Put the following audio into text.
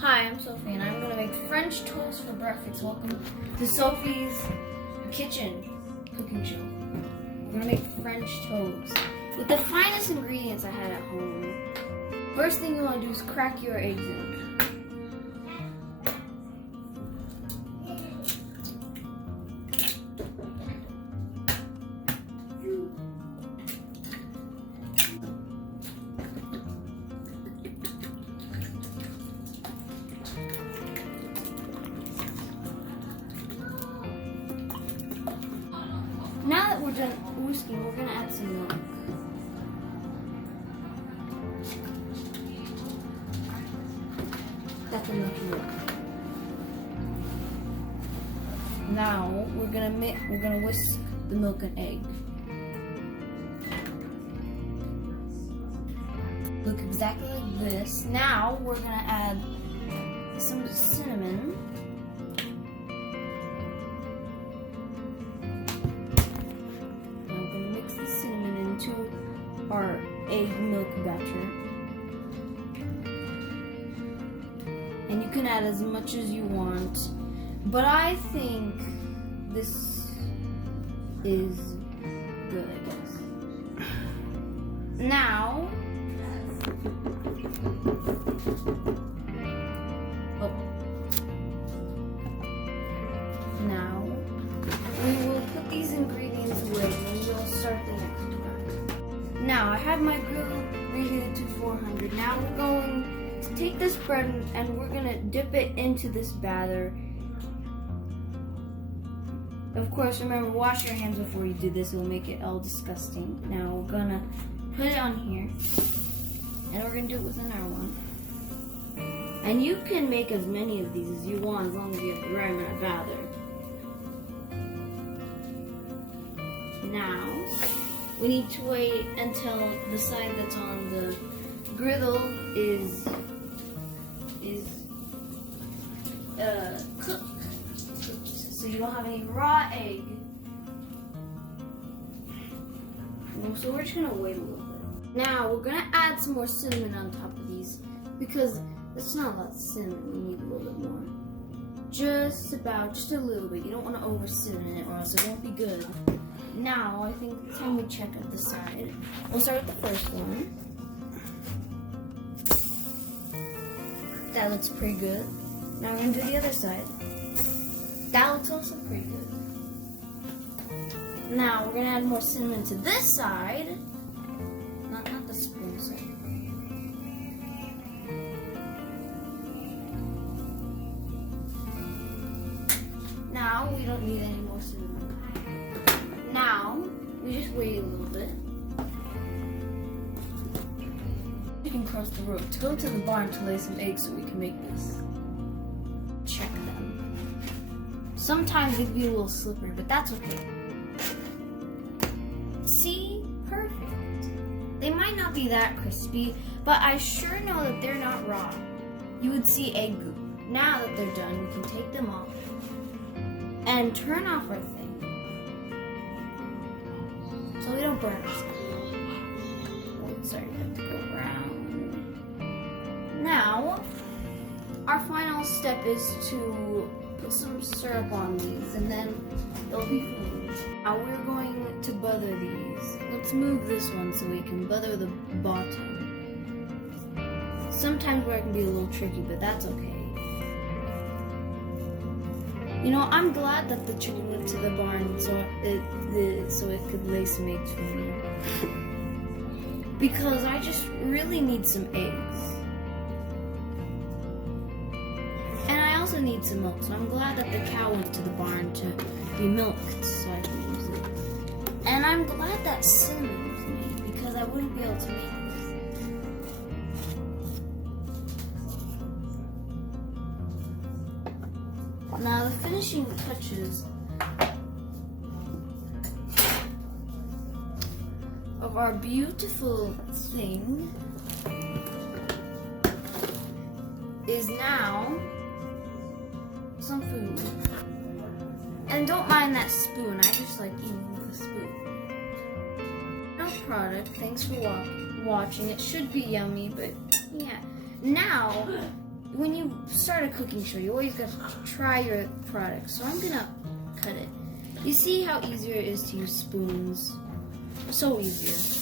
Hi, I'm Sophie, and I'm going to make French toast for breakfast. Welcome to Sophie's kitchen cooking show. We're going to make French toast with the finest ingredients I had at home. First thing you want to do is crack your eggs in. Now that we're done whisking, we're gonna add some milk. That's enough milk. Now we're gonna whisk the milk and egg. Look exactly like this. Now we're gonna add some cinnamon. To our egg milk batter, and you can add as much as you want, but I think this is good, I guess. Now we will put these ingredients away and we'll start the next one. Now I have my grill reheated to 400. Now we're going to take this bread and we're going to dip it into this batter. Of course, remember, wash your hands before you do this. It will make it all disgusting. Now we're going to put it on here, and we're going to do it with another one. And you can make as many of these as you want as long as you have the right amount of batter. Now we need to wait until the side that's on the griddle is cooked, so you don't have any raw egg. So we're just gonna wait a little bit. Now we're gonna add some more cinnamon on top of these because it's not a lot of cinnamon. We need a little bit more. Just a little bit. You don't want to over cinnamon it or else it won't be good. Now, I think it's time we check out the side. We'll start with the first one. That looks pretty good. Now we're going to do the other side. That looks also pretty good. Now, we're going to add more cinnamon to this side. Not the spoon side. Now, we don't need any more cinnamon. Now, we just wait a little bit. You can cross the road to go to the barn to lay some eggs so we can make this. Check them. Sometimes they can be a little slippery, but that's okay. See? Perfect. They might not be that crispy, but I sure know that they're not raw. You would see egg goop. Now that they're done, we can take them off and turn off our thing, so we don't burn ourselves. Oh, sorry, I have to go around. Now, our final step is to put some syrup on these, and then they'll be fluid. Now we're going to butter these. Let's move this one so we can butter the bottom. Sometimes where it can be a little tricky, but that's okay. You know, I'm glad that the chicken went to the barn so it could lay some eggs for me. Because I just really need some eggs. And I also need some milk, so I'm glad that the cow went to the barn to be milked so I can use it. And I'm glad that cinnamon was made because I wouldn't be able to make this. Now the finishing touches of our beautiful thing is now some food. And don't mind that spoon, I just like eating with a spoon. No product, thanks for watching. It should be yummy, but yeah. Now, when you start a cooking show, you always gotta try your product. So I'm gonna cut it. You see how easier it is to use spoons? So easier.